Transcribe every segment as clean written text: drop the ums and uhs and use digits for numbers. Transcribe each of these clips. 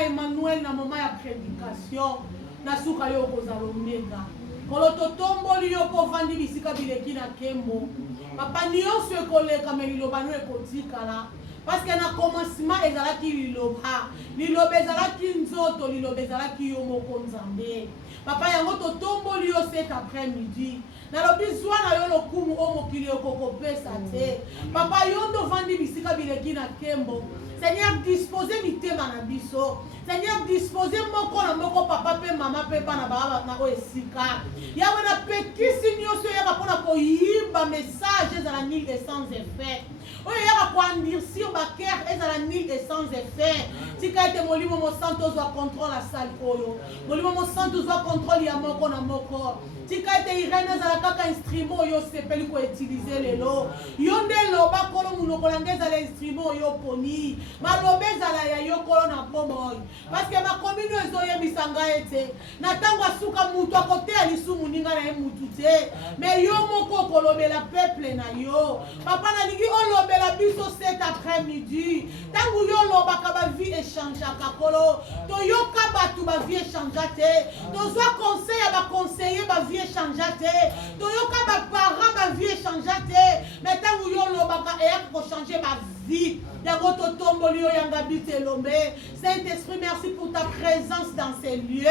Emmanuel na moment ya prédication na suka yo kozalo omega kolo totomboli yo po vandi bisika bileki na kembo papa nyonso ekoleka me liloba no ekotikala parce que na commencement ezalaki liloba ezalaki nzoto liloba ezalaki yo moko nzambe papa yango totomboli yo cet après-midi nalobi zwa na yo lokumu o mokili okokopesa te papa yo ndo vandi bisika bileki na kembo Seigneur, disposez mitema na biso. Seigneur, disposez moko na moko papa pe mama pe pa na baba na esika. Yawe na pekisi nyoso ya pona ko yimba message za la nil et sans effet. Oyo ya ko endurcir ba cœur et za la nil et sans effet. Tika ete molimo mo santo zo contrôle la salle oyo. Molimo mo santo zo contrôle ya moko na moko. Tika ete irene za la kaka instrument yo sepeli ko utiliser lelo. Yonde loba kolo munoko langeza les instruments yo poni. Malobeza la ya yo kolo na pomo. Parce que ma commune ezoye bisanga ete na tango asuka mutu akote alisumu ninga na mutu te mais yo moko kolobela peuple na yo papa na lingi olobela biso cet après-midi tango yo lobaka ba vie échange akolo to yo kabatu ba vie échange te to zo conseil ya ba conseiller ba vie échange te to yo ka ba parent ba vie échange te mais tango yo lobaka e ko changer ba vie yango to tomboli yo yanga bitelombe. Saint-Esprit, merci pour ta présence dans ces lieux.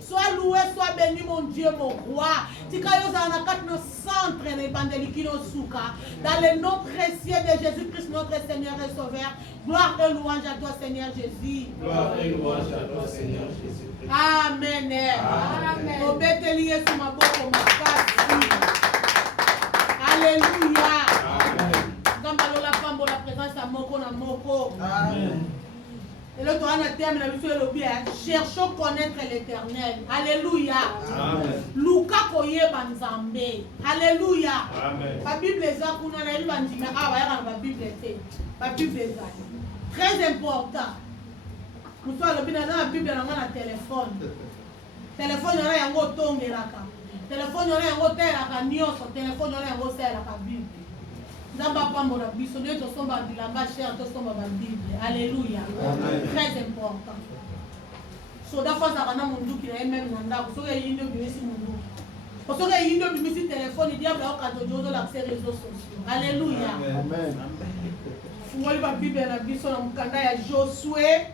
Sois loué, sois béni, mon Dieu, mon roi. Tikayo zanakat no centre ne bandelikino souka. Dans le nom précieux de Jésus-Christ, notre Seigneur et Sauveur. Gloire et louange à toi, Seigneur Jésus. Gloire et louange à toi, Seigneur Jésus. Amen. Amen. Obételier sur ma boko makasi. Alléluia. Amen. Gambalola pambo la présence à moko na moko. Amen. Et le Torah na terme na biso elobi cherchons connaître l'Éternel. Alléluia. Amen. Luka koyeba nzambe. Alléluia. Amen. La Bible eza kuna na yeba ndima awa ya ba Bible te. Ba Bible eza très important. Muso alobi na la Bible na ngana téléphone. Téléphone na yango tongelaka. Téléphone na yango telaka nyonso. Téléphone na yango selaka Bible. Zamba pambola biso nyo to somba bilamba cher to somba ba Bible. Alléluia. Très important. So da fois ça na mundu ki na même na ndako so ke yindo bimisi mundu. So ke yindo bimisi téléphone diable au kato jozo l'accès réseaux sociaux. Alléluia. Amen. Fungoli ba Bible na biso na mukanda ya Josué.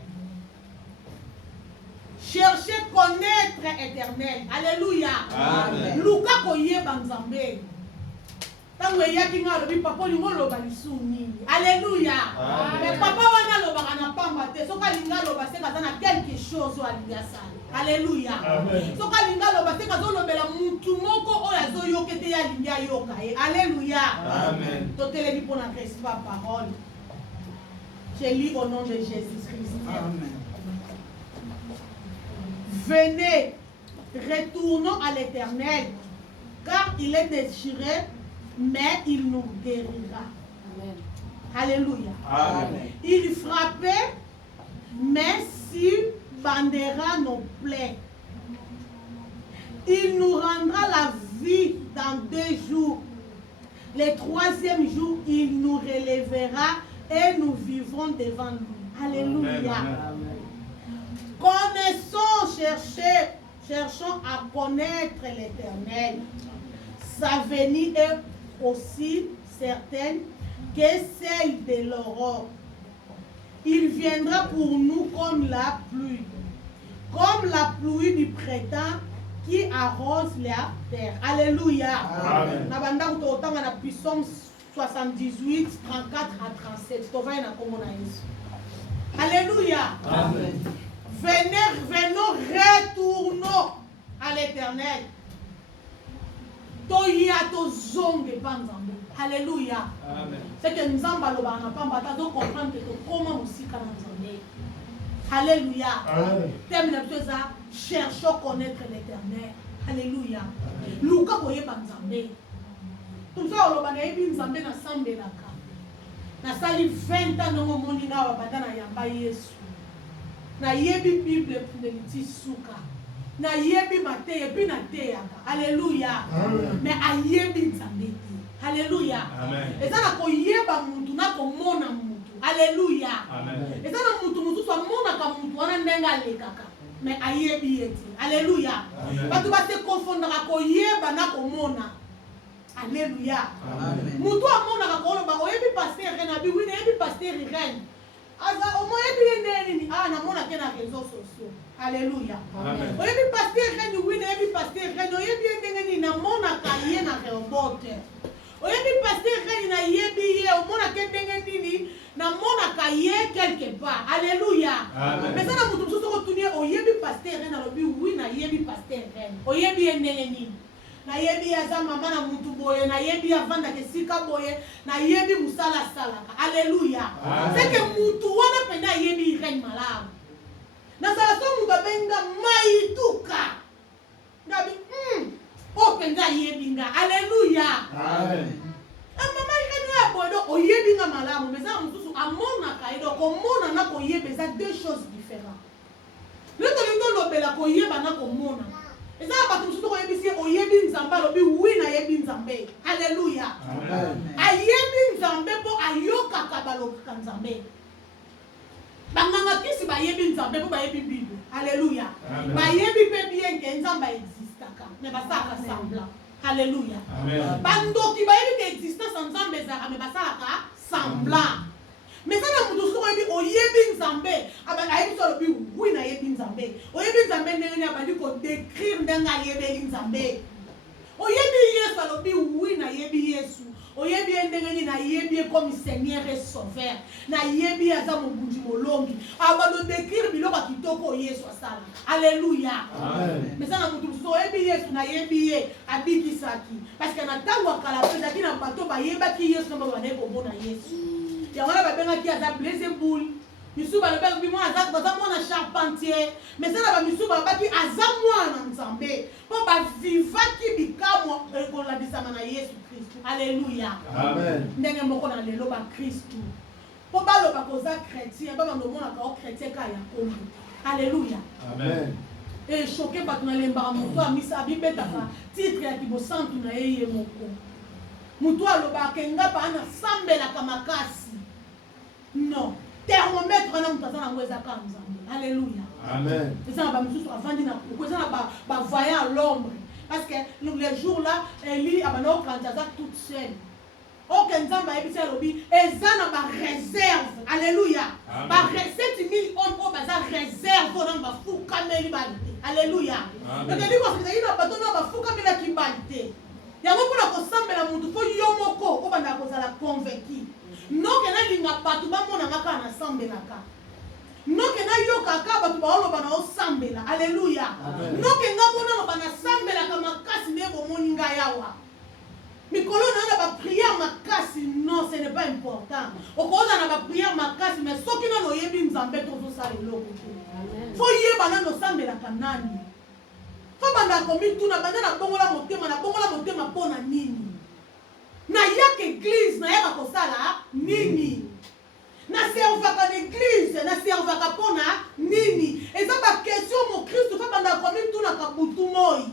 Cherchez connaître Éternel. Alléluia. Amen. Luka koyeba nzambe. Tango yaki nga lobi papa lingo loba lisuni. Alléluia. Mais papa wana loba kana pamba te soka linga loba se kaza na quelque chose alinga sala. Alléluia. Soka linga loba se kaza lobela mutu moko oya zo yokete ya linga yoka. Alléluia. Amen. Totele bi pona Christ pa parole. Je lis au nom de Jésus-Christ. Amen. Venez, retournons à l'Éternel, car il est déchiré, mais il nous guérira. Amen. Alléluia. Amen. Il frappait, mais s'il bandera nos plaies. Il nous rendra la vie dans 2 jours. Le 3e jour, il nous relèvera et nous vivrons devant lui. Alléluia. Connaissons, cherchons à connaître l'Éternel. Sa venue est aussi certaine que celle de l'aurore. Il viendra pour nous comme la pluie du printemps qui arrose la terre. Alléluia. Amen. Nabanda kutotanga na Psaume 78, 34 à 37. Tovai na kombo na Yesu. Alléluia. Amen. Venons, retournons à l'Éternel. Toya to zonge panzambe. Alléluia. Amen. C'est que nous avons comprendre que comment aussi quand nous sommes. Alléluia. Termine ça. Cherchons à connaître l'Éternel. Alléluia. Luka boye panzambe. Tout ça on va yebi nzambe na sambelaka. Na sali 20 ans ngo moni na wabata na yamba Yesu. Na yebi Bible puneliti suka. Na yebi Mateya puis na teyaka. Alléluia. Mais ayebi nzambe. Alléluia. Amen. Et ça na koyeba muntu na komona muntu. Alléluia. Amen. Et ça na muntu mutu so mona ka muntu wana ndenga lekaka. Mais ayebi eti. Alléluia. Batu ba se confondre koyeba na komona. Alléluia. Mutu amona ka kolo ba oyebi pasteur na bi wina yebi pasteur ren. Aza omo yebi neni ah na mona ke na réseaux sociaux. Alléluia. Amen. Oyebi pasteur ren wina yebi pasteur ren oyebi ndengeni na mona ka ye na reobote. Oyebi pasteur ren na yebi ye omona ke ndengeni na mona ka ye quelque part. Alléluia. Mais ça na mutu so ko tunie oyebi pasteur ren na lobi wina yebi pasteur ren. Oyebi ndengeni na yebi aza mama na mutu boye na yebi avanda ke sika boye na yebi musala salaka. Alléluia. C'est que mutu wana penda yebi ren malamu. Na sala so mutu benga maituka. Ngabi o penda yebi nga. Alléluia. Amen. Mama ren ya bodo o yebi nga malamu mais ça mutu amona ka edo ko mona na ko yebi ça 2 choses différentes. Le to lobela ko yeba na ko mona. Et ça va tout ko yebi o yebi nzamba lobi oui na yebi nzambe. Alléluia. Amen. Ayebi nzambe po ayoka kabalo kanzambe. Banganga kisi ba yebi nzambe po ba yebi Bible. Alléluia. Ba yebi pe bien que nzamba existaka. Mais ba saka semblant. Alléluia. Amen. Bandoki ba yebi que existence nzambe za mais ba saka semblant. Mais ça na mutu so yebi o yebi nzambe aba ayebi so lobi oui na yebi nzambe. O yebi nzambe ndenge abandi ko décrire ndanga yebi nzambe. O yebi Yesu alobi oui na yebi Yesu. O yebi ndenge na yebi comme Seigneur et Sauveur. Na yebi aza mobundi molongi. Abando décrire biloko kitoko Yesu asala. Alléluia. Amen. Mais ça na mutu so yebi Yesu na yebi ye abikisaki. Parce que na tango kala peza ki na bato ba yeba ki Yesu na ba ne ko bona Yesu. Ya wana ba benga ki aza Beelzebul. Misu ba benga bi mo aza mwana charpentier. Mais ça na ba misu ba ki aza mwana nzambe. Po ba vivaki bikamo ko la disama na Yesu Christ. Alléluia. Amen. Ndenge moko na lelo ba Christ. Po ba lo ba koza chrétien ba ndo mona ka chrétien ka ya kombo. Alléluia. Amen. Et choqué par ton lemba moto amisa bibeta ka titre ya kibosantu na yeye moko. Mutu aloba kenga pa na sambela kamakasi. Non. Thermomètre na mutaza na ngweza ka nzambe. Alléluia. Amen. Ça va me soucier avant dina ko ça va voyer à l'ombre parce que les jours là Élie abano kantaza toute seule. Aucun nzamba ebisa lobi ezana ba réserve. Alléluia. Ba 7000 hommes au bazar réserve on va fuka meli balite. Alléluia. Donc il faut que ina bato na ba fuka meli kimbalite. Yango pona ko sambela mutu fo yomoko ko banda ko sala convaincu. Non que na linga patu ba mona ngaka na sambelaka. Non que na yoka ka batu ba olo bana osambela. Alléluia. Non que nga mona no bana sambela kama kasi nebo moninga yawa. Mikolo na ba prière makasi non ce n'est pas important. Okoza na ba prière makasi mais soki na no yebi nzambe to zo sala eloko. Fo yeba na no sambela kanani. Fo banda komi tuna banda na bongola motema pona nini. Na yak église na yaka kosala nini. Na servaka l'église na servaka pona nini. Eza ba question mo Christ fa banda komi tuna ka butu moi.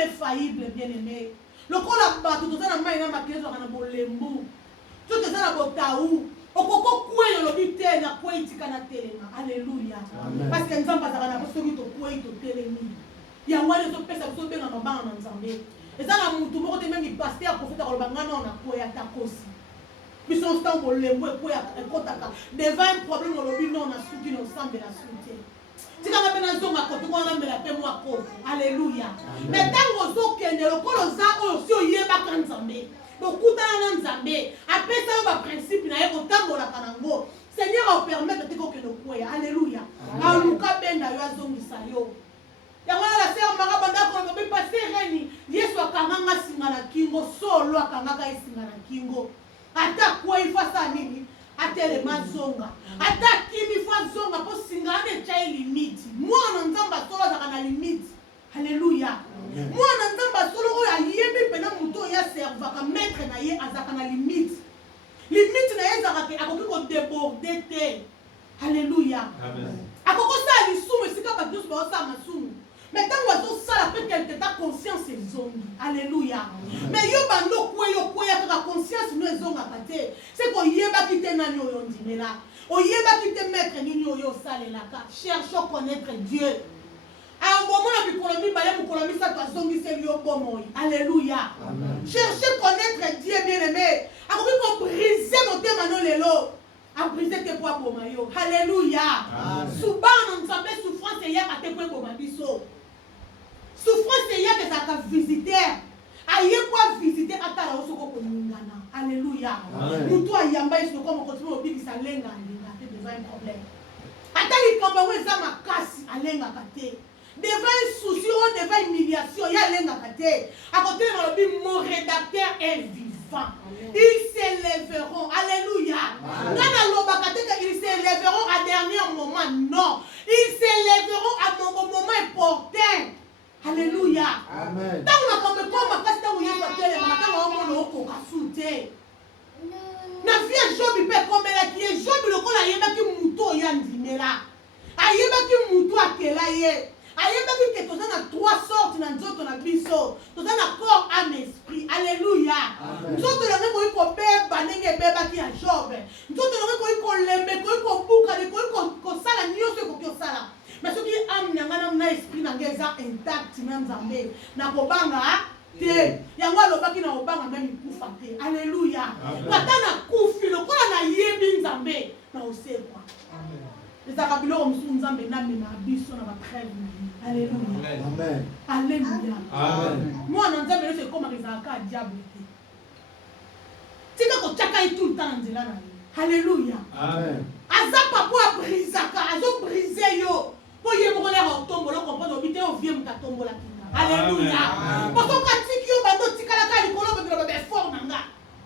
est faillible, bien-aimé. Le col a battu, tout ça n'a pas été maquillé sur un bolembo. Tout ça n'a pas taou. Okoko kwe lo bi te na kwe itika na telema. Alléluia. Parce que nzamba za na boso ki to kwe to telemi. Ya wale to pesa so benga mabanga na nzambe. Eza na mutu moko te même pasteur prophète ko banga na kwe ya takosi. Biso sta bolembo kwe ya kotaka. Devant un problème lo bi non na suki no sambe na suki. Tika na bena zonga ko to ko na mbela pe mo ko. Alléluia. Mais tango zo kende lo ko lo za o si o yeba kan nzambe. Donc, Nzambe, après ça, le principe, Seigneur va permettre de te alléluia. Aluka benda yo azongisa yo. Yango la sœur Marabanda ko be passer reni. Yesu akanganga singana kingo solo akangaka singana kingo. Ata kwa ifasa nini? Atele mazonga. Ata kimi fa zonga po singane chai limite. Mwana nzamba solo zakana limite. Alléluia. Mwana nzamba solo oyo ayembi pena muto ya servaka maître na ye azaka na limite. Limite na ye zakake akoki ko déborder te. Alléluia. Amen. Akoko sa lisumu esika ba tous ba sa masumu. Mais tant que tu sala peut qu'elle ta conscience est zongi. Alléluia. Mais yo bando kwe ya ta conscience no ezonga kate. C'est ko yeba kite na nyo yo ndimela. O yeba kite maître ni nyo yo salela ka. Cherchons connaître Dieu. Alléluia. Cherchez connaître Dieu bien-aimé. Pour briser mon thème à briser tes poids pour maillot. Alléluia. Souvent on s'appelle souffrance et il y a tes poids pour ma biso. Souffrance et il y a des actes visiteurs. Aïe quoi visiter à ta la osoko pour Ningana. Alléluia. Nous toi yamba ici comme on continue au big salenga c'est devant un problème. Attends il combat où ça ma casse alenga kate. Devant un souci ou devant une humiliation, il y a l'un à côté. À côté de l'objet, mon rédacteur est vivant. Ils s'élèveront. Alléluia. Ils s'élèveront à dernier moment. Non. Ils s'élèveront à mon moment opportun. Alléluia. Amen. Tant que on me comme parce que vous y êtes on na vie Job peut comme la qui est Job le ko la yeba ki muto ya ndimela. Ayeba ki muto akela ye. Ayeba ki toza na trois sortes na nzoto na biso. Toza na corps, âme, esprit. Alléluia. Nzoto la ngeko iko beba ndenge beba ki ya Job. Nzoto la ngeko iko lembe ko iko buka ko sala nyoso ko sala. Mais ce qui âme nyanga na esprit na ngeza intact na Nzambe. Na kobanga te. Yango alobaki na obanga même kufa te. Alléluia. Watana kufi lokola na yebi Nzambe na osekwa. Amen. Les arabilo msu Nzambe na mema biso na ba trêve. Alléluia. Amen. Alléluia. Amen. Moi na Nzambe c'est comme rizaka diable. Tika ko chaka tout le temps nzela na. Alléluia. Amen. Azapa po abrisaka, azo briser yo. Po yemole ro tombolo comprendre obité o vie mka tombola kinga. Alléluia. Parce que quand yo bando tikala ka likolo be be fort nanga.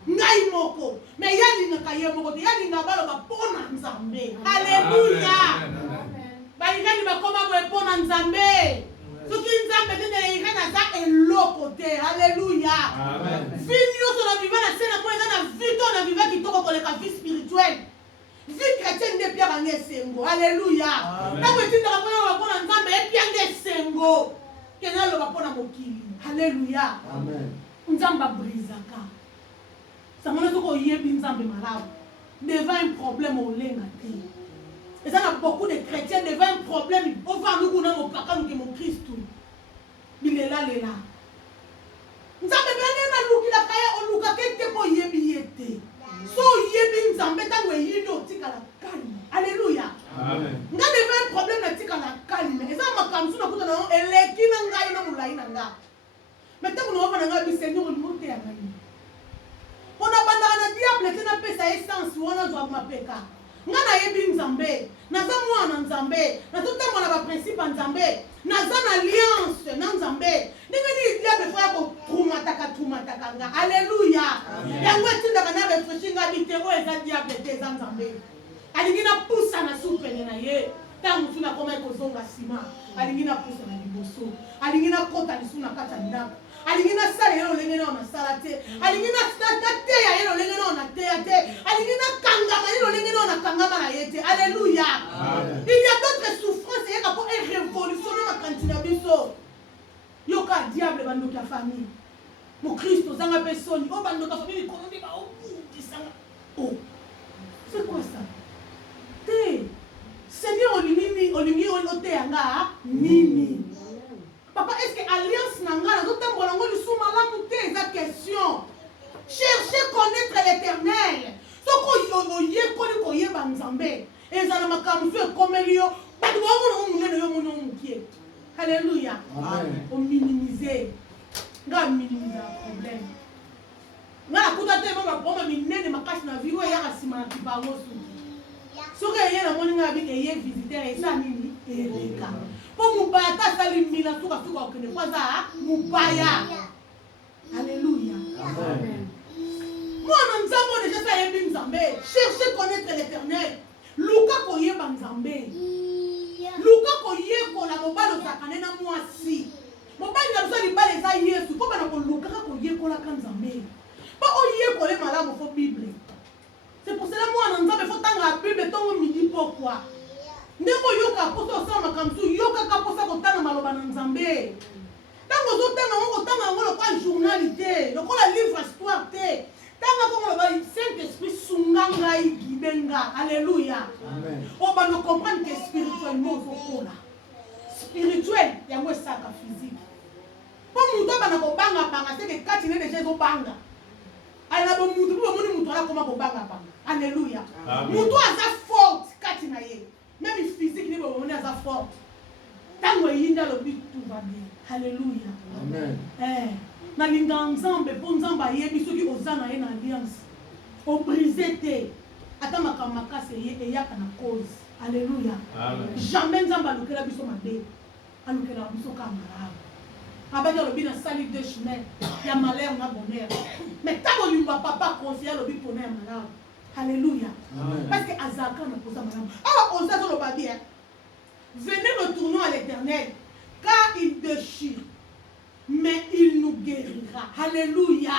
Ngai moko. Mais yali na kaye moko, yali na balo ba pona Nzambe. Alléluia. Amen. Ba yali ba koma bo pona Nzambe. Soki Nzambe tene yikana za eloko te. Alléluia. Amen. Finio so na vivre na sena mo na vito na vivre kitoko ko le ka vie spirituelle. Vie chrétienne de Pierre Angé Sengo. Alléluia. Na ko tinda ka pona Nzambe e Pierre Angé Sengo. Kena lo ba pona mokili. Alléluia. Amen. Nzamba brisaka. Ça m'a dit qu'on y est Nzambe malade. Devant un problème au lengate. Et ça a beaucoup de chrétiens devant un problème. On va nous donner mon papa nous que mon Christ. Il est là, il est là. Nzambe bana na lukila kaya o luka kete ko yebi yete. So yebi Nzambe tango yindo tika la kali. Alléluia. Amen. Nga devant un problème na tika la kali. Et ça m'a kamsu na kuta na eleki na ngai na mulai na nga. Mais tango no va na nga bi Seigneur le monte ya ngai. On a bandana diable tena pesa essence wana zwa mapeka. Nga na yebi Nzambe, naza mwana Nzambe, nazotambo na ba principe Nzambe, naza na alliance na Nzambe. Ndenge ni diable fa ko trumataka nga. Alléluia. Yango etinda kana réfléchir nga bitero eza diable te za Nzambe. Alingi na poussa na soupe na ye. Tangu tuna koma ko zonga sima. Alingi na poussa na liboso. Alingi na kota lisuna kata ndako. Alingina sala yelo lengena na sala te. Alingina te ya yelo lengena na te ya te. Alingina kangama yelo lengena na kangama na yete. Alléluia. Il y a d'autres souffrances et pour révolutionner ma cantine biso. yoka diable bandoki ya famille mon Christ ozanga pesoni o bandoki ya famille konondi ba obundisanga oh c'est quoi ça te Seigneur olingi oteyanga nini papa est-ce que alliance nanga nazotambola ngo lisusu malamu te eza question cherchez connaître l'éternel soko oyekoli koyeba nzambe ezala makambo so ekomeli yo bato baomona omunene yo mona omukie alléluia ominimize nga minimize la problème nga nakuta te mama minene makasi na vie oyo eyaka nsima na kibango suki soki eye namoni nga bi eye visiteur eza nini eleka mpo mobaya ta asali mbila sukasuka okende po aza mobaya alléluia mwana nzambe oyo deja sa yebi nzambe cherche connaître l'éternel luka koyeba nzambe luka koyekola mobali ozalaka nde na mwasi mobali na biso libala eza yesu mpo bana kolukaka koyekolaka nzambe mpo oyekole malamu fo bible c'est pour cela mwana nzambe fo tanga bible ntongo midi pokwa ndenge oyoka posa osala makambo su yokaka posa kotanga maloba na nzambe ntango ozotanga ngo kotanga yango lokola journal te lokola livre histoire te tanga kongo loba Saint-Esprit sunga ngai gibe nga alléluia o bano comprendre que spirituellement ozokola spirituel yango esaka physique po mutu abana kobangabanga te ke kati ne deja ezobanga ali na bomutu mpo bomoni mutu alakoma kobangabanga alléluia mutu aza forte kati na ye même physique ne bomoni aza forte ntango eyindi alobi tout va bien alléluia nalinga nzambe mpo nzambe ayebi soki oza na ye na alliance obrise te ata makambo makasi eyaka na cause alléluia jamais nzambe alukela biso mabe alukela biso ka malamu abaki alobi nasali deux chemin ya malheur na bonheur mais ntango olimba papa conseiller alobi mpona ya malamu alléluia parce que azalaka na posa malamu awa oza toloba bien venez retournons à l'éternel car il déchire mais il nous guérira alléluia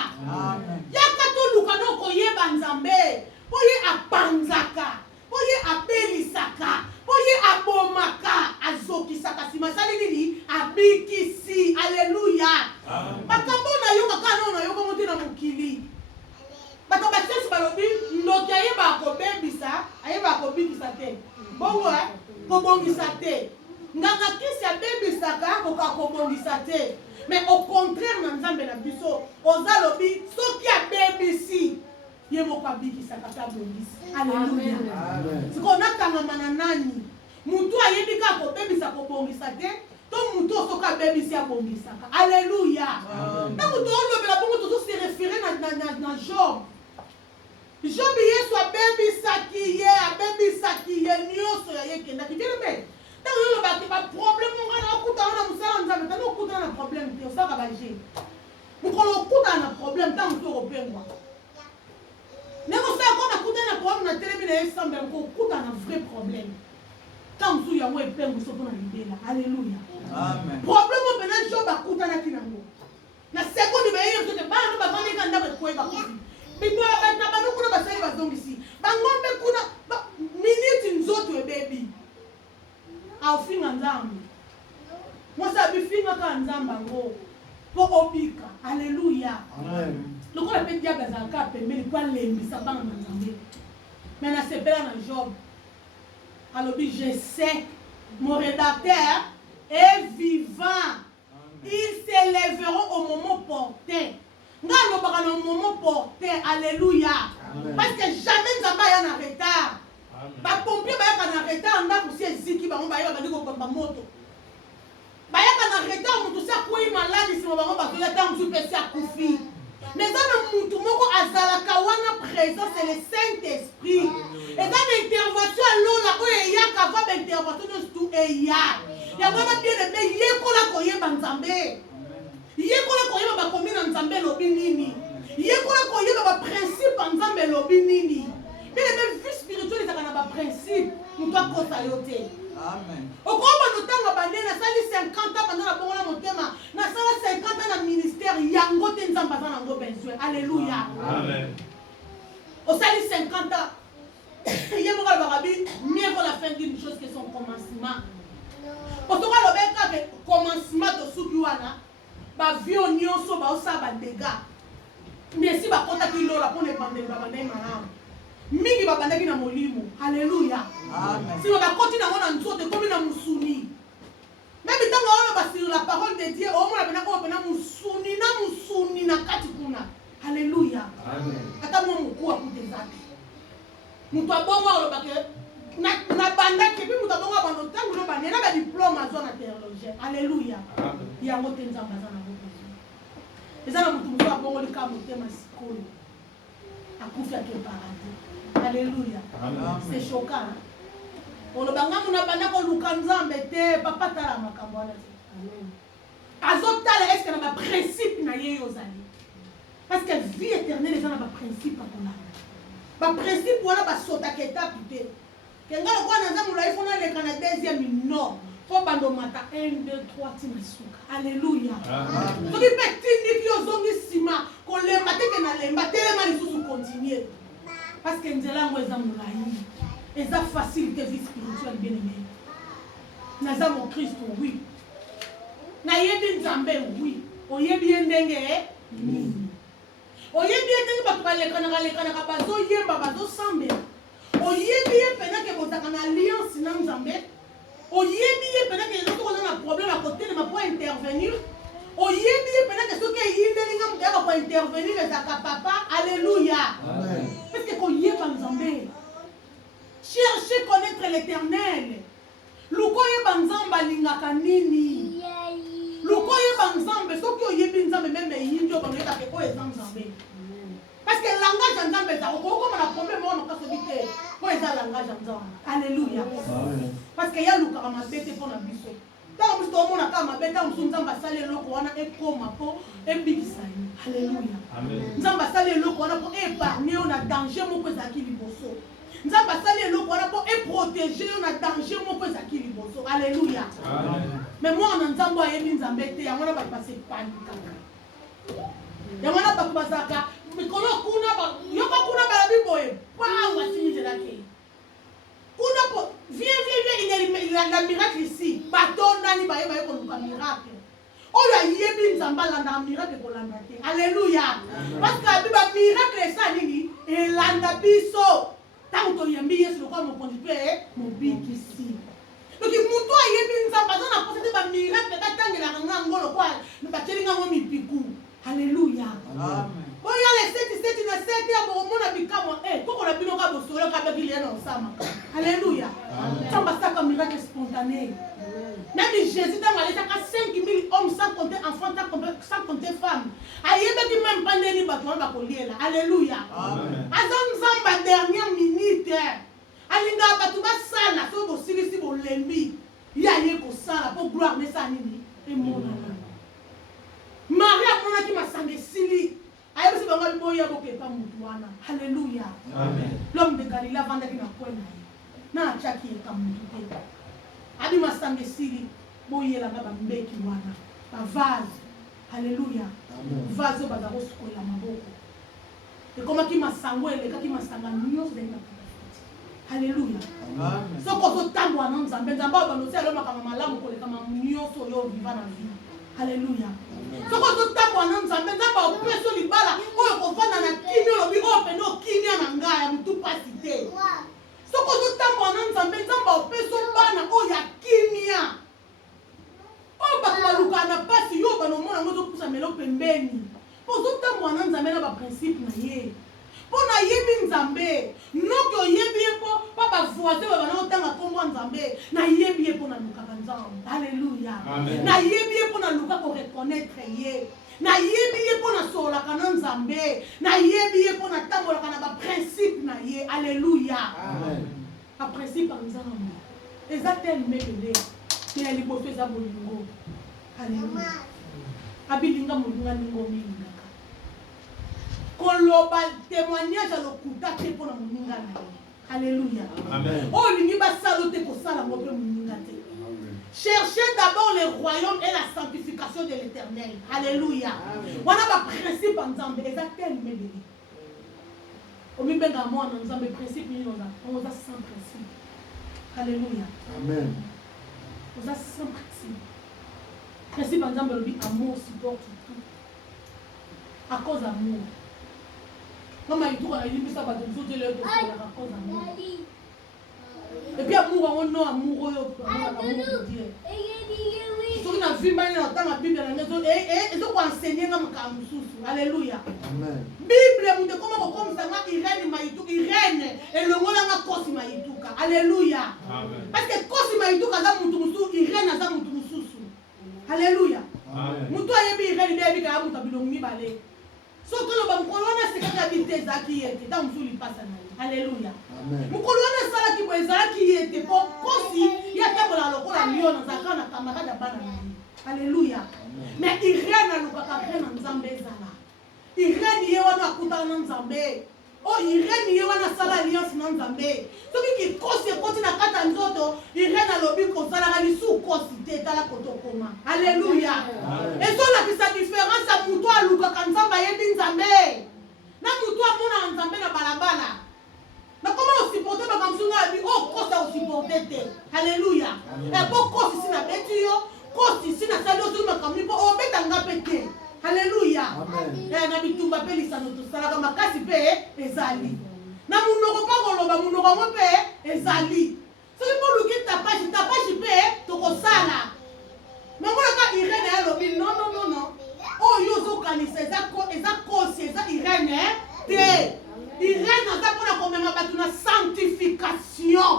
yaka toluka no koyeba nzambe po ye apanzaka po ye abelisaka po ye abomaka azokisaka nsima asali nini abikisi alléluia makambo nayokaka no nayokango te na mokili bato basusu balobi ndoki ayebaka kobebisa ayebaka kobikisa te bongo kobongisa te nganga kisi abebisaka koka kobongisa te mais au contraire na nzambe na biso oza lobi soki abebisi ye moko abikisaka te abongisi alléluia siko natangama na nani mutu ayebi kaka kobebisa kobongisa te to mutu osoki abebisi abongisaka alléluia ntango toolobela bongo tozose référé na job job yesu abebisaki ye nyonso ya ye kendaki bien ntango yolobaki baproblème nga na okutana na mosala nzambe tani okutana na problème te osaka baje mokolo okutana na problème ntango mosu okopengwa ndenge osala ko nakutana na problème na telemi na ye sambe yango okutana na vrai problème ntango mosu yango epengwa so mpona libela alléluia problème oyo mpena job akutanaki nango na sekonde bayeyo sote bana no bavandeka ndako ekoyeba kosi na bano kuna basali bazongisi bangombe kuna miniti nzoto ebebi aufinga nzambe mwasi abifingaka nzambe yango mpo obika alléluia lokola mpe diable azalaka pembeni mpo alembisa bana na nzambe me nasepela na job alobi je sais mon rédacteur est vivant ils s'élèveront au moment porté nga alobaka na moment porté alléluia parce que jamais nzambe aya na retard bapompier bayaka na retard ndako si eziki bango bayeba bandi kobamba moto bayaka na retard moto si akwei maladi nsima bango bazoya ntango mosu mpe si akufi mais eza na motu moko azalaka wana présent c'est le Saint-Esprit eza na intervention alola oyo eyaka ava baintervention nyonso tu eya yango wana bien aime yekola koyeba nzambe yekola koyeba bakomi na nzambe elobi nini yekola koyeba baprincipe ya nzambe elobi nini bien aime vie spirituelle ezaka na baprincipe moto akosa yo te okoba notanga bandene nasali 50 ans banda na bongo na motema nasala 50 ans na ministère yango te nzambe aza nango besoin alléluia osali 50 ans ye moko alobaka bi mieux vaut la fin d'une chose que son commencement otoka lobeka ke commencement tosuki wana bavio nyonso baosala badega mais si bakotaki lola mpona ebandeli babandaki malamu mingi babandaki na molimo. Alléluia. Si bakoti nango na nzoto ekomi na musuni même ntango oloba sur la parole de Dieu omona pena ko pena musuni na kati kuna. Alléluia. Ata mwa mokuwa kutezaki mutu abongo olobake na bandaki puis mutu abongo abando ntango loba nena ba diplôme azwa na théologie. Alléluia. Yango te nzambe aza na bobezo eza na mutu mosusu abongoli kaka motema sikoyo akufi ake paradis. Alléluia. C'est choquant. Olobanga muna banda ko luka nzambe te papa tala makambo wana te. Amen. Azotala est-ce que na ba principe na ye yozali. Parce que vie éternelle eza na ba principe akona. Ba principe wana ba sota keta pite. Kenga kwa na nzambe la ifona le kana deuxième non. Faut bando mata 1 2 3 tina suka. Alléluia. Amen. So ki petini ki ozongi sima ko le mate ke na lemba telema lisusu continuer. Parce que nzela ngo eza molayi. Eza facilité vie spirituelle bien aimé. Naza mon Christ oui. Na yebi nzambe oui. Oyebi ndenge nini. Oyebi ndenge bato balekana ka bazo yemba bazo sambe. Oyebi pena ke bozaka na alliance na nzambe. Oyebi pena ke loko na problème à côté de ma pour intervenir. Oyebi pena ke soki yindelinga mutaka pour intervenir ezaka papa. Alléluia. Amen. Parce que koyeba nzambe. Cherchez connaître l'Éternel. Lukoye banzamba lingaka nini. Lukoye banzambe soki oyebi nzambe même yinjo baneka ke ko nzambe. Parce que langage nzambe za ko comme na problème on ka sobite. Ko eza langage nzambe. Alléluia. Parce que ya luka ma bête pour na biso. Tant que tout mona ka ma bête on nzamba sale loko wana ekoma po ebikisa. Alléluia. Amen. Nzamba sale loko wana po épargner on a danger moko ezaki liboso. Nzamba sali eloko wana po et protéger on a danger moko ezaki liboso. Alléluia. Amen. Mais moi on nzambo ayebi nzambe te yango na ba passer panika. Yango na ba kubazaka mikolo kuna ba yoko kuna ba biboye pa wasini zelake. Kuna po viens il a la miracle ici. Batonda ni ba yeba ko luka miracle. Oyo ayebi nzamba landa miracle ko landa te. Alléluia. Parce que biba miracle ça nini elanda biso. Tant que tu as mis sur le corps, mon conducteur est mon big ici. Donc, il m'a dit, il y a un possédé par miracle, tant que la rango le quoi, ne pas tenir un homme picou. Alléluia. Amen. Quand il y a les 7, il y a 7, il y a un monde à piquer, eh, comment on a pu nous faire sur le cabane qui est ensemble. Alléluia. Ça va ça comme miracle spontané. Même Jésus dans la lettre à 5 000 hommes sans compter enfants, sans compter femmes. Aïe, même pas né bateau, on va coller là. Alléluia. Azam zamba dernière minute. Alinga bateau va ça là, sauf au silisi au lembi. Yaye ko ça pour gloire mais ça nini. Et mon Maria mona qui m'a sangé sili. Aïe, c'est pas mal boya boke pas mutuana. Alléluia. Amen. L'homme de Galilée vanda qui n'a point na chaki et comme mutué. Abi masange sili boyela ngaba mbeki wana ba vase. Alléluia. Vase bazako sukola maboko. Et comment qui masango eleka qui masanga nyonso denga. Alléluia. Amen. Soko to tambo na nzambe nzamba ba no se aloma kama malamu koleka ma nyonso yo viva na vie. Alléluia. Soko to tambo na nzambe nzamba opeso libala oyo kovanda na kinyo lobi openo kinya na ngaya mutu pasite. Soko to tambo na nzambe nzamba opeso bana oya kimia. Oba maluka na pasi yo ba no mona ngozo kusa melo pembeni. Po to tambo na nzambe na ba principe na ye. Po na yebi nzambe, noko yebi po papa voisin ba na otanga kombo nzambe, na yebi po na luka nzambe. Alléluia. Na yebi po na luka ko reconnaître ye. Na yebi po na sola kana nzambe, na yebi po na tambola kana ba principe na ye. Alléluia. Amen. A principe nzambe. Ezatel mebele. Ni aliboto za bolingo. Alléluia. Abilinga mulunga ningo minga. Koloba témoignage à l'okuta te pour la moninga na ye. Alléluia. Amen. Oh lingi ba salote ko sala ngope moninga te. Cherchez d'abord le royaume et la sanctification de l'Éternel. Alléluia. Wana ba principe nzambe ezatel mebele. Omi benga mo na nzambe principe ni nona. On a sans principe. Alléluia. Amen. On a sans principe. principe ya nzambe elobi amour supporte tout à cause amour ngama ituka na limbisa bato mosusu te lelo tosolaka à cause amour et puis amour yango no amour oyo amour dire soki na vimbani na otanga bible na ngezo ezokoenseigner nga makambo mosusu alleluya bible moto ekoma kokomisanga irene maituka irene elongolanga kosi maituka alleluya parce que kosi maituka aza mutu mosusu irene aza mutu mosusu alleluya mutu ayebi irene nde ayebi kaya mutu abilongo mibale soki oloba mokolo wana esekaki abi te ezalaki ye te ntango mosusu lipasa na ye alleluya mokolo wana esalaki boye ezalaki ye te po kosi ya tambola lokola lion azalaka na kamarade ya bana na ye alleluya mais irene alukaka mpe na nzambe ezala irene ye wana akutana na nzambe o irene ye wana asala alliance na nzambe soki kikosi ekoti na kati ya nzoto irene alobi kosalaka lisu kosi te etala kotokoma alleluya ezolakisa différence ya moto alukaka nzambe ayebi nzambe na moto amonaka nzambe na balabala nakoma osiporte makambo abi o kosi osiporte te alleluya epo kosi si nabeti yo kosi si nasali yo soki makambo mpo obetanga mpe te alleluya na bitumba mpe lisano tosalaka makasi mpe ezali na munoko mpo koloba munoko yango mpe ezali soki mpo luki tapage mpe tokosala mangonaka irene alobi nononono oyo ozokanisa eza kosi eza irene te irene aza mpona komema bato na sanctification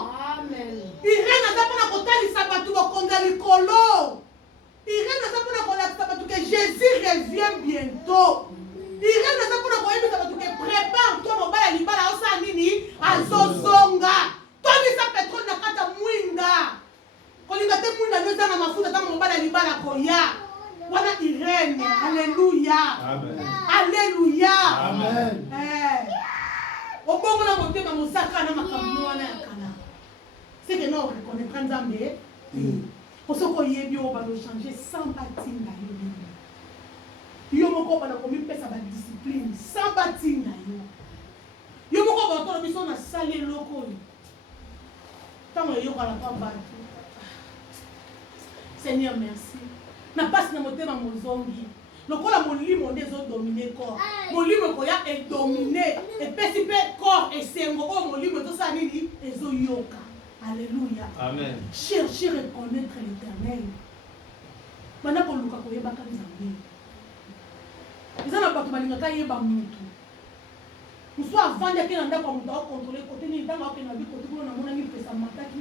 irene aza mpona kotalisa bato bakonza likolo irene aza mpona kolakisa bato ke jésus revient bientôt irene aza mpona koyebisa bato ke prépare to mobala libala osala nini azozonga tondisa petrole na kati ya mwinda kolinga te mwinda nde eza na mafuta ntango mobala libala koya wana irene alleluya alleluya obongo na motema mosaka na makambo wana ya kala seke na orekonetra nzambe osoko oyebi oyo balochange sans batinga yo moko bana komipesa badiscipline sans batinga yo moko batolo biso na sali eloko oyo ntango eyokala mpa bato seigneur merci na pasi na motema mozongi lokola molimo nde ezodomine corps molimo ekoya edomine epesi mpe corps esengo oyo molimo etosala nini ezoyoka alleluya amen chercher reconnaître l'éternel bana koluka koyebaka nzambe eza na bato balingaka yeba mutu mosu avandi ake na ndako ya moto akokontrole kote nini ntango akenda bi kote kuna namonaki mpesa mataki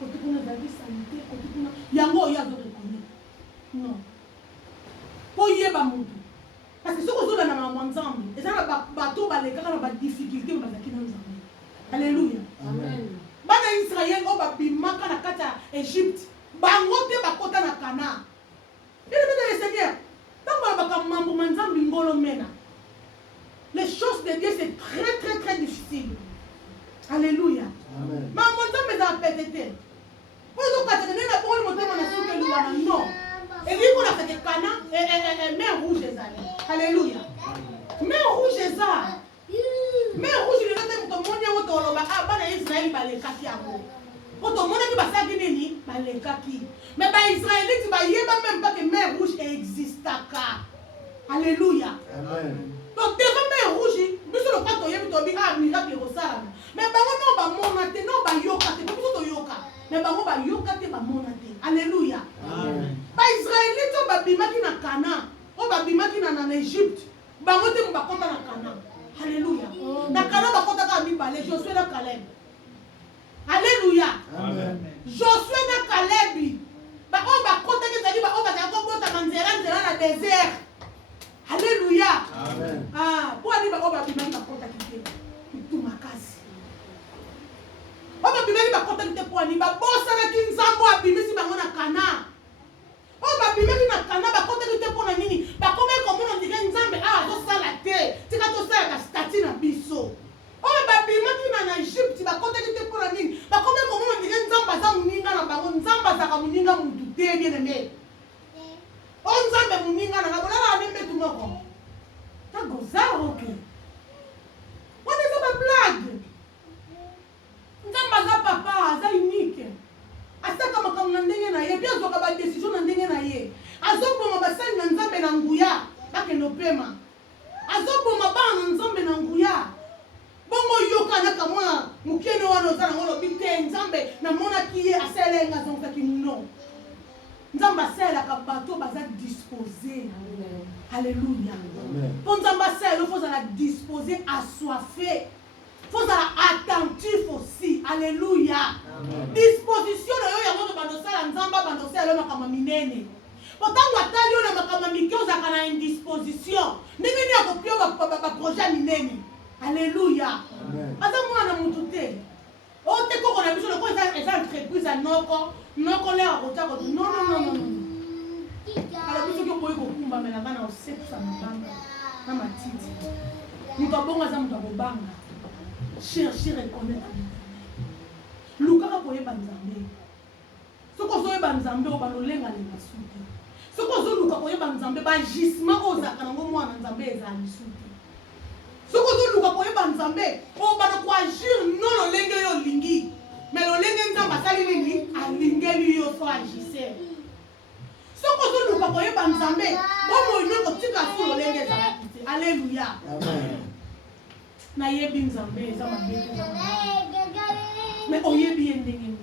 kote kuna ezalaki salite kote kuna yango oyo azoreconnaître non po yeba mutu parce que soki ozolanda na mwa nzambe eza na bato balekaka na badifficulté oyo bazalaki na nzambe alleluya bana israel oyo babimaka na kati ya egypte bango te bakota na kana elebeta le seigneur ntango balobaka mambo ma nzambe ngolo mena les choses de Dieu c'est très très très difficile alleluya mambo nzambe ezala pete te po ezokataka ndenge na bongoli motema na suki eluwana non elingi kolakake kana mer rouge ezali alleluya mer rouge eza mer rouge lelo te moto moni yango toloba bana ya israeli balekaki yango po tomonaki basalaki nini balekaki mais baisraélite bayeba même pas que mer rouge existaka alleluya donc devant mer rouge biso lokwa toyebi tobi miracle ekosalama mais bango no bamona te no bayoka te po biso toyoka mais bango bayoka te bamona te alleluya baisraélite oyo babimaki na kana oyo babimaki na egypte bango te mo bakota na kana alleluya na kana bakotaka mibale Josué na Caleb alleluya Josué na Caleb oyo bakotaki ezali oyo bazalaki kobotaka nzela na désert alleluya po ani oyo babimaki bakotaki te kutu makasi oyo babimaki bakotaki te po ani babosanaki nzambo abimisi bango na kana oyo babimaki na kana bakotaki te mpo na nini bakomaki komona ndike nzambe awa azosala te tika tosala bastati na biso oyo babimaki na egypte bakotaki te mpo na nini bakomaki komona ndike nzambe aza moninga na bango nzambe azaka moninga mutu te bien aimé oyo nzambe moninga nanga bolalaka nde mbetu moko tagozaroke wana eza bablage nzambe aza papa aza unique asaka makambo na ndenge na ye mpe azwaka badesizio na ndenge na ye azoboma motema azoboma bana nzambe na nguya bongo yoka na kamwa mukene wana ozana ngolo bite nzambe na mona kiye aselenga zonka kimuno nzambe aselaka bato baza disposé. Alléluia. Pour nzambe asela faut la disposé assoiffé. Faut être attentif aussi. Alléluia. Disposition de yo yango bandosala nzamba bandosala lo makama minene. Pourtant watali yo na makama mikyo za kana indisposition. Ndenge ni akopio ba projet minene. Alléluia. Ata mwana mutu te. O te koko na biso ko eza entreprise à noko le akota ko non. Alors biso ko boye ko kumba mena bana o sepsa mabanga na matiti. Mutu abonga za mutu abobanga. Chercher reconnaître Luka ko yeba nzambe soko zo yeba nzambe obanolenga le masuti soko zo luka ko yeba nzambe ba gisement ozaka nango mwana nzambe ezali suti soko zo luka ko yeba nzambe obana ko agir non lolenge yo lingi mais lolenge nzambe asali nini alingeli yo so agisseur soko zo luka ko yeba nzambe bomo ino ko tika so lolenge ezala kiti. Alléluia. Amen. Na yebi nzambe za mabete mais oyebi ndenge ni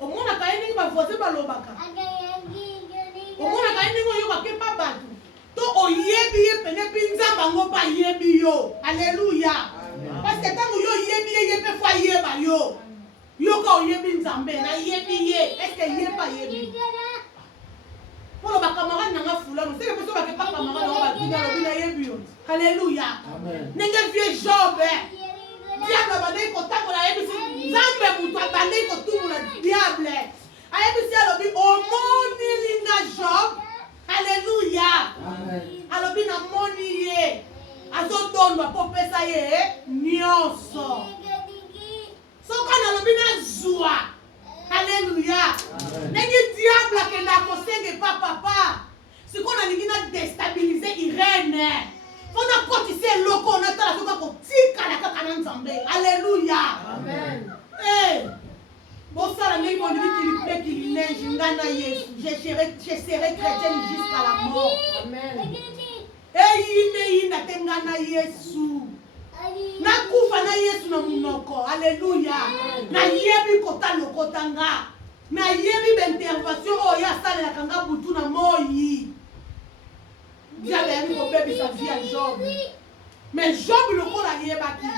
omona ka ndenge ba voisin balobaka omona ka ndenge yo bakepa bato to oyebi ye pene pinzamba ngo ba yebi yo. Alléluia. Parce que tant yo yebi ye pe fa yeba yo ka oyebi nzambe na yebi ye est-ce que yeba yebi pour le camarade n'a pas foulé c'est que parce que pas camarade on va dire le bien yebi. Alléluia. Amen. N'engage vieux Job. Diable bandé ko tango la yebi nzambe mutu bandé ko tumu na diable. Ayebi si alobi omoni linga Job. Alléluia. Amen. Alobi na moni ye. Azodondwa po pesa ye nyonso. Soka na lobi na zua. Alléluia. Nengi diable akenda ko senge papa. Ce qu'on a dit na déstabiliser Irène. On a cotisé loko on a tala soka ko tika la kaka nzambe. Alléluia. Amen. Eh. Bon ça la ngi bon dit qu'il plaît qu'il neige ngana Yesu. Je serai chrétienne jusqu'à la mort. Amen. Eh ina tengana Yesu. Na kufa na Yesu na munoko. Alléluia. Na yebi kota lokotanga. Na yebi intervention o ya sala la kanga butu na moyi. Diable a mis au bébé sa vie à Job. Mais Job le ko la yebaki.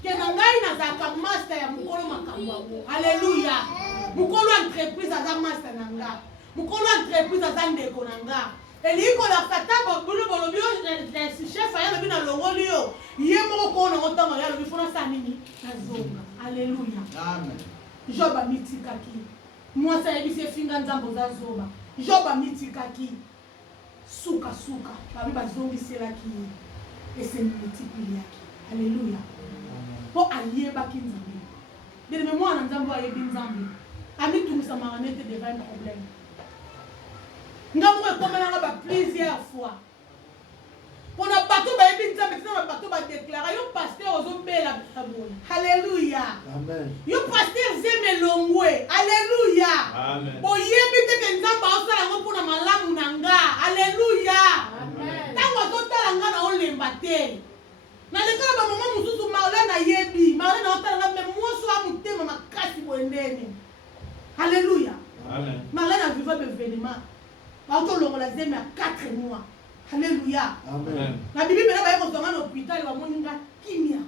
Que nangai na zaka master ya mukolo makambo. Alléluia. Mukolo entreprise za master nanga. Mukolo entreprise za ndeko nanga. Eliko la fataba bulu bolobio chef ya lobi na longolio. Yemo ko na otama ya lobi fona sa nini? Nazonga. Alléluia. Amen. Job a mitikaki. Moi ça yebisi finga nzambo za zoba. Job a mitikaki. Suka babi bazongiselaki et c'est multipliaki. Alléluia. Po ayebaki nzambe bien mais moi na nzambe ayebi nzambe ami tumisa maranete devant un problème ngamu ekomela nga ba plusieurs fois pona bato bayebi nzambe tina bato ba déclarer yo pasteur ozobela boye. Alléluia. Amen. Yo pasteur zeme longwe. Alléluia. Amen. Boyebi te ke nzambe osala ngo pona malamu nanga. Alléluia. Amen. Tango totala nga na olemba te na lekala ba mama mususu Marlène ayebi Marlène otala nga me moso amutema makasi boendeni. Alléluia. Amen. Marlène a vécu un événement auto longola zeme à 4 mois. Alléluia. Amen. La Bible me ba ko zonga na hôpital ba moninga kimia.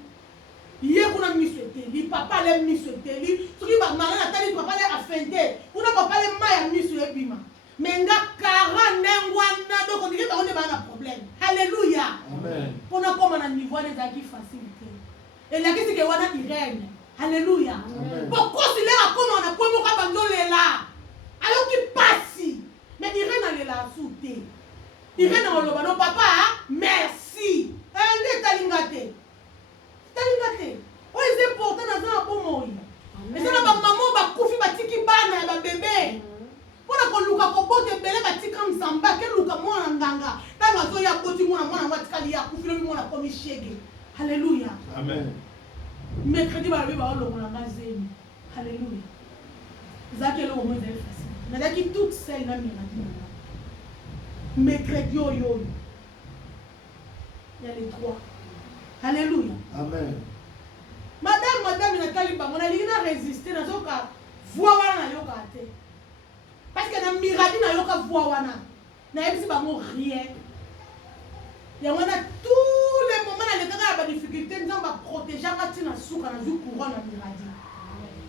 Hier kuna misete, li papa le misete, li soki ba Marlène atali papa le afente. Kuna papa le maya misu ebima. Menga 40 ngwana donc on dit ba on est pas un problème. Alléluia. Amen. Pona koma na niveau des acquis facilité. Et la kisi ke wana Irène. Alléluia. Pourquoi si là comme on a pomo ka bandolela. Alors qui passe. Mais Irène elle la souté. Irène on le non papa, merci. Un talingate. Talingate. Oh c'est important dans un bon mois. Mais ça na ba maman ba kufi ba tiki bana ba bébé. Pona ko luka ko bote bele ba tika msamba ke luka mwana nganga. Tanga zo ya boti mwana watikali ya kufi lo mwana komi shege. Alléluia. Amen. Mercredi ba ba lo mwana ngazeni. Alléluia. Zaki lo mo zeli facile. Mais qui toute seule na miracle. Mercredi yo. Il y a les trois. Alléluia. Amen. Madame, il a taliban, on a dit qu'il a résisté dans ce cas. Voix wana na yoka te. Parce que na miradi na yoka voix wana. Na yebisi ba mo rien. Ya wana tous les moments na lekaka ba difficulté nzamba ba protéger ba tina suka na ju courant na miradi.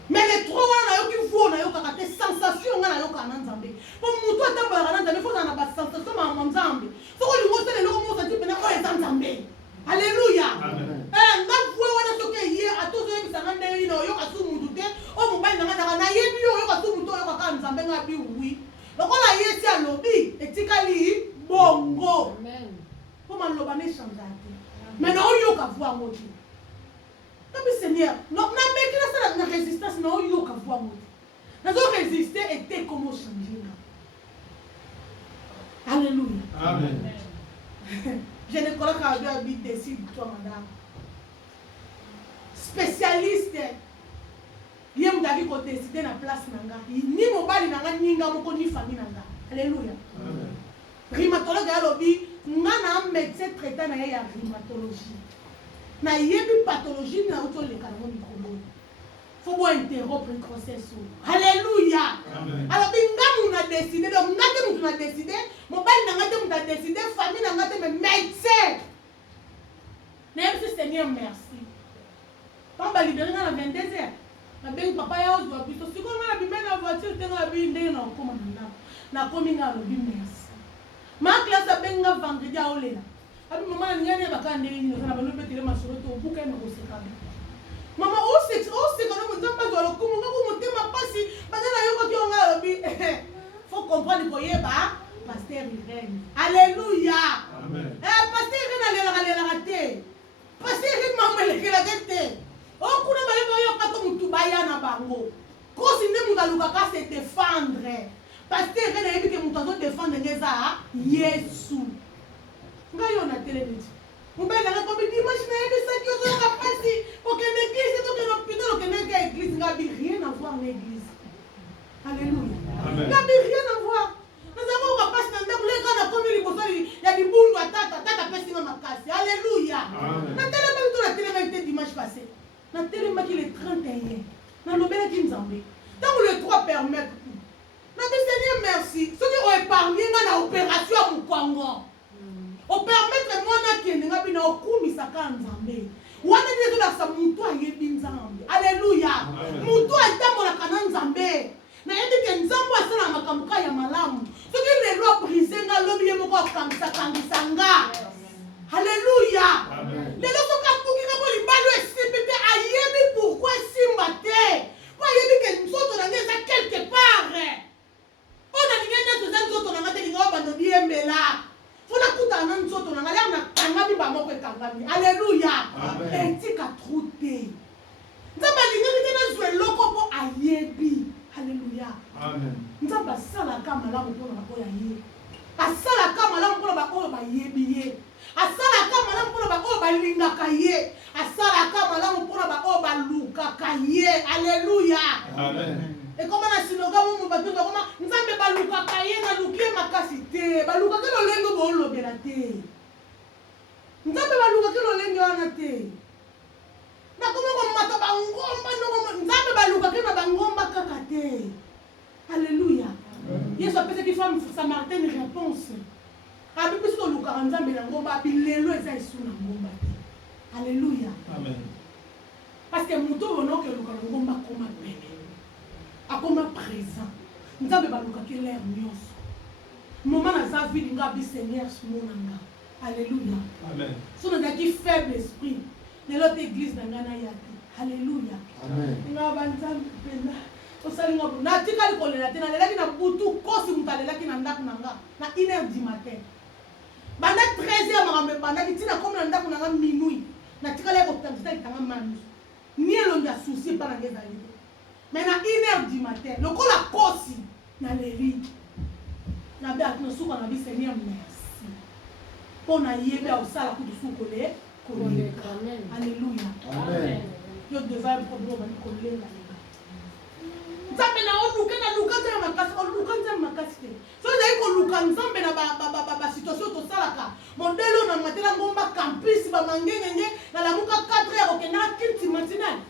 Mais les trois wana na yoki voix na yoka te sensation nga na yoka na nzambe. Po mutu atamba na nzambe faut na ba sensation ma nzambe. Soko lingo tele loko mo senti pena ko nzambe. Alléluia. Amen. Nga voix wana soke hier atozo yebisa na ndenge ino yoka su mutu te. O mobali na nga na yebi yo yoka su mutu yoka ka nzambe nga bi oui. Lokola yesi alobi etikali bongo. Amen. Pour maloba ne changer. Mais non yoka voix ngoti. Nabi Seigneur, non na meki na sala na résistance na yoka voix ngoti. Na zo résister et comment changer. Alléluia. Amen. Je ne connais qu'à deux habiter ici, toi, madame. Spécialiste. Il y a un qui a décidé dans la place. Ni mon bali, ni mon famille. Alléluia. Rhumatologue a lobby. Nous avons un médecin traitant de la rhumatologie. Nous avons une pathologie. Nous avons les canaux microbiens. Il faut interrompre le processus. Alléluia. Alors, nous avons décidé. Donc, nous avons décidé. Mon bali, nous avons décidé. Famille, nous avons décidé. Médecin. Merci Seigneur, merci. Quand on va libérer dans la 22h, on papa ya ozo abito. Si on a bimé la voiture, on a bimé na komanda. Na kominga lobi merci. Ma classe a benga vendredi a olela. Abi maman na nyane bakande ni na bano betele masoro to buka na kosekaba. Mama o se kana mo tamba zo lokumu ngako motema pasi bana yoko ki onga lobi. Faut comprendre ko yeba pasteur Irène. Alléluia. Amen. Pasteur Irène alela raté. Pasteur Irène maman le kelagete. Oh, kuna baleko yo kato mutu baya na bango. Kosi ne mugaluka ka se défendre. Parce que Irène a dit que mutu azo défendre ngeza Yesu. Nga yo na télévision. Mubela nga ko bi dimanche na yebe sa kyo zo ka pasi. Pour que l'église to que l'hôpital que l'église nga bi rien à voir l'église. Alléluia. Amen. Nga bi rien à voir. Nous avons pas passé dans le cas de comme il y a des boules à tata pesi na makasi. Alléluia. Na télévision to la télévision dimanche passé. Na télévision qui le 31. Na lobela ki nzambe. Tant le 3 permettre. Na Seigneur merci. Ceux qui ont épargné na opération à Mukongo. O permettre moi na kende nga bina okumisa ka nzambe. Wana ndezo la sa mutu ayebi nzambe. Alléluia. Mutu atambola kana nzambe. Na yebi ke nzambe asala makambuka ya malamu. Ceux qui les lois brisé nga lobi ye moko kangisa nga. Alléluia. Les lois ka puki ka boli balo esipete ayebi pourquoi simba te. Pour ayebi ke nzoto na ngeza quelque part. On a ngene to za nzoto na ngate linga bando diembela. Funa kuta na nzoto na ngala na kangabi ba moko ekangami. Alléluia. Etika trouté. Nzamba lingeni tena zwe loko po ayebi. Alléluia. Amen. Nzamba sala kama la mpo na ko ya ye. Asala kama la mpo na ba ko ba yebi ye. Asala kama la mpo na ba ko ba lingaka ye. Asala kama la mpo na ba ko ba lukaka ye. Alléluia. Amen. Et comment la synagogue mo batu comment nzambe ba lukaka ye na lukie makasi te. Ba lukaka lo lengo bo lobela te. Nzambe ba lukaka lo lengo wana te. Na kuma ko mata ba ngomba no nzambe ba lukaka na ba ngomba kaka te. Alléluia. Yesu apesa ki femme samaritaine réponse. Abi biso lukaka nzambe na ngomba bilelo eza isu na ngomba te. Alléluia. Amen. Parce que muto wono ke lukaka ngomba koma pene. Akoma présent. Nzambe ba lukaka l'air nyonso. Moment na sa vie nga bi Seigneur monanga. Alléluia. Amen. So na qui faible esprit de l'autre église na ngana yati. Alléluia. Amen. Nga banzambe pena. Osali nga na tikali ko lela tena lela ki na butu kosi mutalela ki na ndaku nanga na 1h du matin. Banda 13h makambe banda ki tina comme na ndaku nanga minuit. Na tikali ko tangita itanga manu. Ni elongi ya souci pa na ngeza lelo. Mais na 1h du matin, le ko la kosi na leri. Na ba na suka na bi Seigneur merci. Pona yebe au sala ku du suko le. Alléluia. Amen. Yo devait un problème avec collègue. nzambe na oluka na luka nzambe makasi oluka nzambe makasi te so ezali koluka nzambe na basituation tosalaka modele oyo na matela ngomba campus bamangengenge na lamuka 4 ya kokendaka kilti matinale